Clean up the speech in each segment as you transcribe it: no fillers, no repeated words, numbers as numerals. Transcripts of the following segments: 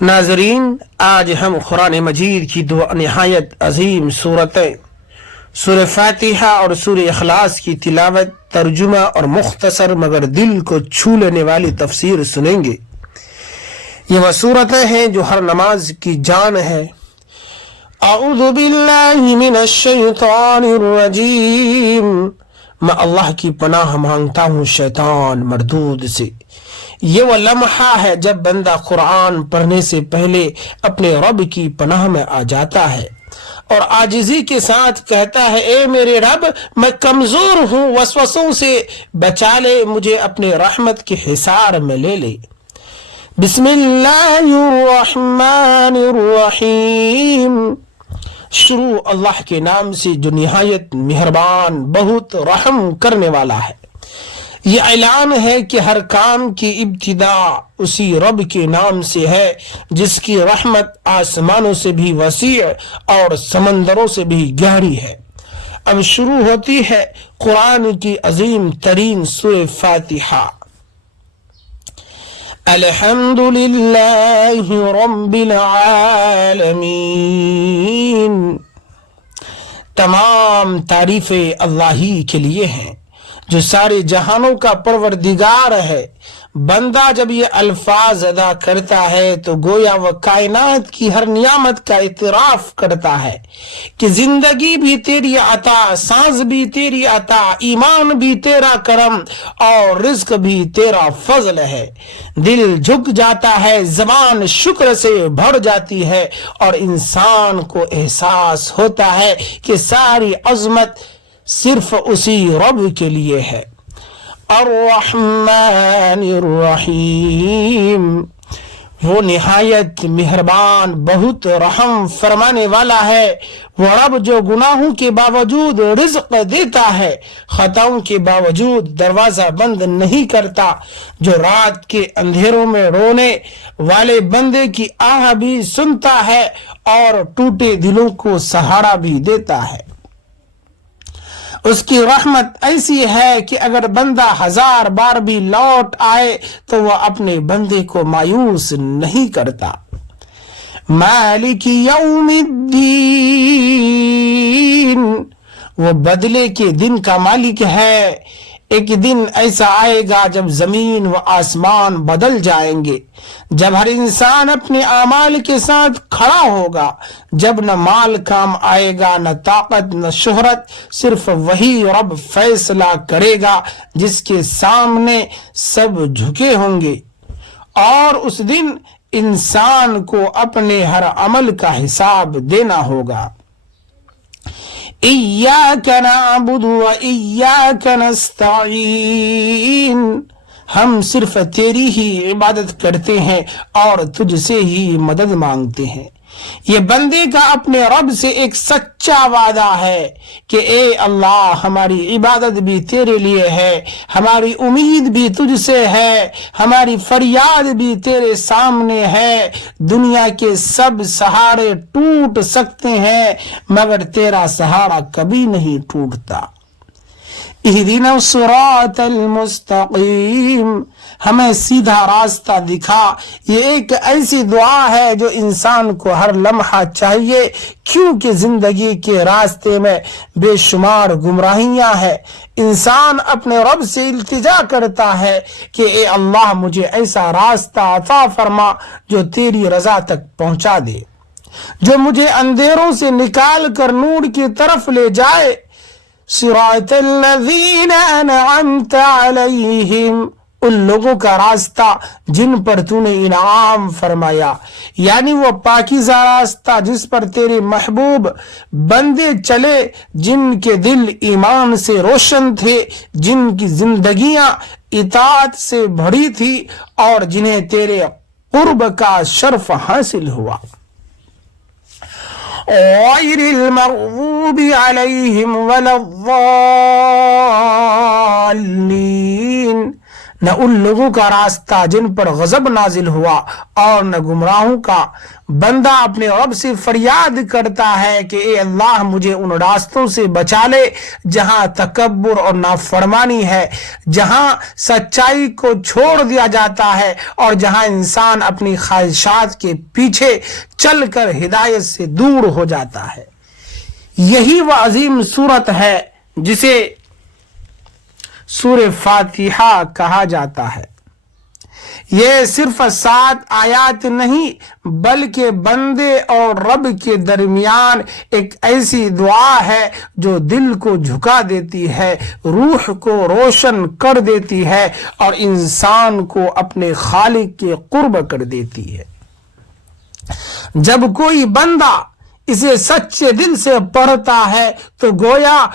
ناظرین، آج ہم قرآن مجید کی دو نہایت عظیم صورتیں سورہ فاتحہ اور سورہ اخلاص کی تلاوت، ترجمہ اور مختصر مگر دل کو چھو لینے والی تفسیر سنیں گے۔ یہ وہ صورتیں ہیں جو ہر نماز کی جان ہے۔ اعوذ باللہ من الشیطان الرجیم، میں اللہ کی پناہ مانگتا ہوں شیطان مردود سے۔ یہ وہ لمحہ ہے جب بندہ قرآن پڑھنے سے پہلے اپنے رب کی پناہ میں آ جاتا ہے اور عاجزی کے ساتھ کہتا ہے، اے میرے رب، میں کمزور ہوں، وسوسوں سے بچا لے، مجھے اپنے رحمت کے حصار میں لے لے۔ بسم اللہ الرحمن الرحیم، شروع اللہ کے نام سے جو نہایت مہربان، بہت رحم کرنے والا ہے۔ یہ اعلان ہے کہ ہر کام کی ابتدا اسی رب کے نام سے ہے جس کی رحمت آسمانوں سے بھی وسیع اور سمندروں سے بھی گہری ہے۔ اب شروع ہوتی ہے قرآن کی عظیم ترین سورہ فاتحہ۔ الحمد للہ رب العالمین، تمام تعریفیں اللہ ہی کے لیے ہیں جو سارے جہانوں کا پروردگار ہے۔ بندہ جب یہ الفاظ ادا کرتا ہے تو گویا وہ کائنات کی ہر نعمت کا اعتراف کرتا ہے کہ زندگی بھی تیری عطا، سانس بھی تیری عطا، ایمان بھی تیرا کرم اور رزق بھی تیرا فضل ہے۔ دل جھک جاتا ہے، زبان شکر سے بھر جاتی ہے اور انسان کو احساس ہوتا ہے کہ ساری عظمت صرف اسی رب کے لیے ہے۔ الرحمن الرحیم، وہ نہایت مہربان، بہت رحم فرمانے والا ہے۔ وہ رب جو گناہوں کے باوجود رزق دیتا ہے، خطاؤں کے باوجود دروازہ بند نہیں کرتا، جو رات کے اندھیروں میں رونے والے بندے کی آہ بھی سنتا ہے اور ٹوٹے دلوں کو سہارا بھی دیتا ہے۔ اس کی رحمت ایسی ہے کہ اگر بندہ 1000 بار بھی لوٹ آئے تو وہ اپنے بندے کو مایوس نہیں کرتا۔ مالک یوم الدین، وہ بدلے کے دن کا مالک ہے۔ ایک دن ایسا آئے گا جب زمین و آسمان بدل جائیں گے، جب ہر انسان اپنے اعمال کے ساتھ کھڑا ہوگا، جب نہ مال کام آئے گا، نہ طاقت، نہ شہرت، صرف وہی رب فیصلہ کرے گا جس کے سامنے سب جھکے ہوں گے، اور اس دن انسان کو اپنے ہر عمل کا حساب دینا ہوگا۔ ایاک نعبد و ایاک نستعین، ہم صرف تیری ہی عبادت کرتے ہیں اور تجھ سے ہی مدد مانگتے ہیں۔ یہ بندے کا اپنے رب سے ایک سچا وعدہ ہے کہ اے اللہ، ہماری عبادت بھی تیرے لیے ہے، ہماری امید بھی تجھ سے ہے، ہماری فریاد بھی تیرے سامنے ہے۔ دنیا کے سب سہارے ٹوٹ سکتے ہیں مگر تیرا سہارا کبھی نہیں ٹوٹتا۔ اہدنا الصراط المستقیم، ہمیں سیدھا راستہ دکھا۔ یہ ایک ایسی دعا ہے جو انسان کو ہر لمحہ چاہیے، کیونکہ زندگی کے راستے میں بے شمار گمراہیاں ہیں۔ انسان اپنے رب سے التجا کرتا ہے کہ اے اللہ، مجھے ایسا راستہ عطا فرما جو تیری رضا تک پہنچا دے، جو مجھے اندھیروں سے نکال کر نور کی طرف لے جائے۔ صراط الذین انعمت علیہم، ان لوگوں کا راستہ جن پر تو نے انعام فرمایا، یعنی وہ پاکیزہ راستہ جس پر تیرے محبوب بندے چلے، جن کے دل ایمان سے روشن تھے، جن کی زندگیاں اطاعت سے بھری تھی اور جنہیں تیرے قرب کا شرف حاصل ہوا۔ غیر المغضوب علیہم ولا الضالین، نہ ان لوگوں کا راستہ جن پر غضب نازل ہوا، اور نہ گمراہوں کا۔ بندہ اپنے رب سے فریاد کرتا ہے کہ اے اللہ مجھے ان راستوں سے بچا لے جہاں تکبر اور نافرمانی ہے، جہاں سچائی کو چھوڑ دیا جاتا ہے، اور جہاں انسان اپنی خواہشات کے پیچھے چل کر ہدایت سے دور ہو جاتا ہے۔ یہی وہ عظیم صورت ہے جسے سورہ فاتحہ کہا جاتا ہے۔ یہ صرف 7 آیات نہیں بلکہ بندے اور رب کے درمیان ایک ایسی دعا ہے جو دل کو جھکا دیتی ہے، روح کو روشن کر دیتی ہے، اور انسان کو اپنے خالق کے قرب کر دیتی ہے۔ جب کوئی بندہ اسے سچے دل سے پڑھتا ہے تو گویا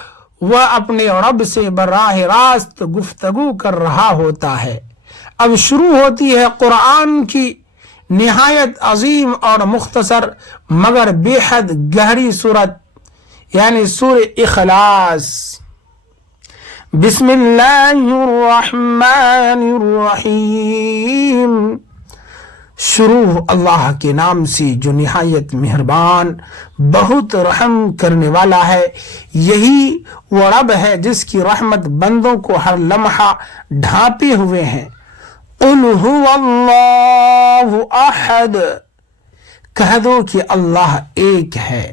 وہ اپنے رب سے براہ راست گفتگو کر رہا ہوتا ہے۔ اب شروع ہوتی ہے قرآن کی نہایت عظیم اور مختصر مگر بے حد گہری صورت، یعنی سورہ اخلاص۔ بسم اللہ الرحمن الرحیم۔ شروع اللہ کے نام سے جو نہایت مہربان، بہت رحم کرنے والا ہے۔ یہی وہ رب ہے جس کی رحمت بندوں کو ہر لمحہ ڈھانپے ہوئے ہیں۔ قل هو اللہ احد، کہہ دو کہ اللہ ایک ہے۔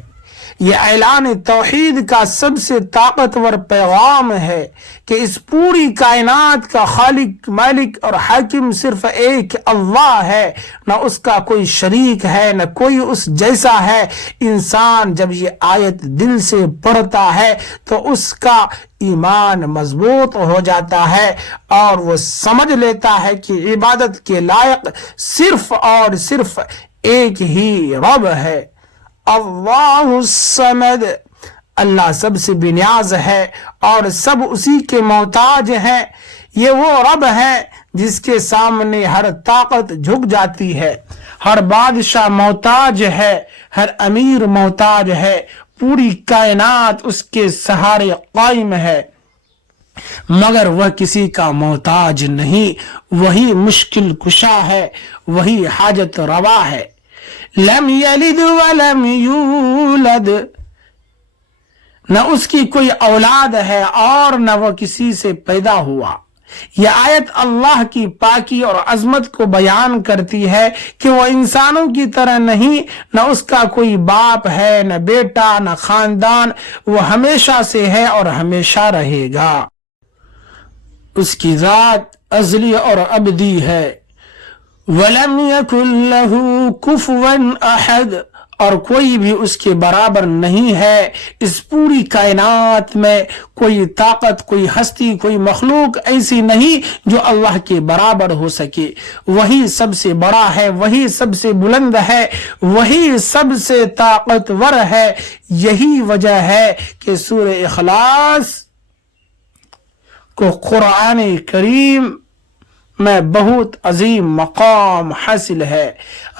یہ اعلان توحید کا سب سے طاقتور پیغام ہے کہ اس پوری کائنات کا خالق، مالک اور حاکم صرف ایک اللہ ہے، نہ اس کا کوئی شریک ہے، نہ کوئی اس جیسا ہے۔ انسان جب یہ آیت دل سے پڑھتا ہے تو اس کا ایمان مضبوط ہو جاتا ہے اور وہ سمجھ لیتا ہے کہ عبادت کے لائق صرف اور صرف ایک ہی رب ہے۔ اللہ الصمد، اللہ سب سے بے نیاز ہے اور سب اسی کے محتاج ہیں۔ یہ وہ رب ہے جس کے سامنے ہر طاقت جھک جاتی ہے، ہر بادشاہ محتاج ہے، ہر امیر محتاج ہے، پوری کائنات اس کے سہارے قائم ہے، مگر وہ کسی کا محتاج نہیں۔ وہی مشکل کشا ہے، وہی حاجت روا ہے۔ لم یلد ولم یولد، نہ اس کی کوئی اولاد ہے اور نہ وہ کسی سے پیدا ہوا۔ یہ آیت اللہ کی پاکی اور عظمت کو بیان کرتی ہے کہ وہ انسانوں کی طرح نہیں، نہ اس کا کوئی باپ ہے، نہ بیٹا، نہ خاندان۔ وہ ہمیشہ سے ہے اور ہمیشہ رہے گا۔ اس کی ذات ازلی اور ابدی ہے۔ وَلَمْ يَكُنْ لَهُ كُفُوًا أَحَدٌ، اور کوئی بھی اس کے برابر نہیں ہے۔ اس پوری کائنات میں کوئی طاقت، کوئی ہستی، کوئی مخلوق ایسی نہیں جو اللہ کے برابر ہو سکے۔ وہی سب سے بڑا ہے، وہی سب سے بلند ہے، وہی سب سے طاقتور ہے۔ یہی وجہ ہے کہ سورہ اخلاص کو قرآن کریم میں بہت عظیم مقام حاصل ہے۔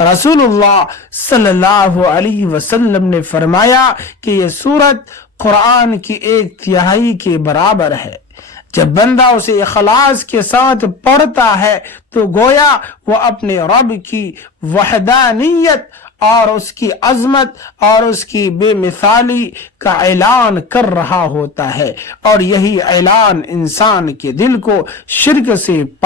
رسول اللہ صلی اللہ علیہ وسلم نے فرمایا کہ یہ سورت قرآن کی 1/3 کے برابر ہے۔ جب بندہ اسے اخلاص کے ساتھ پڑھتا ہے تو گویا وہ اپنے رب کی وحدانیت اور اس کی عظمت اور اس کی بے مثالی کا اعلان کر رہا ہوتا ہے، اور یہی اعلان انسان کے دل کو شرک سے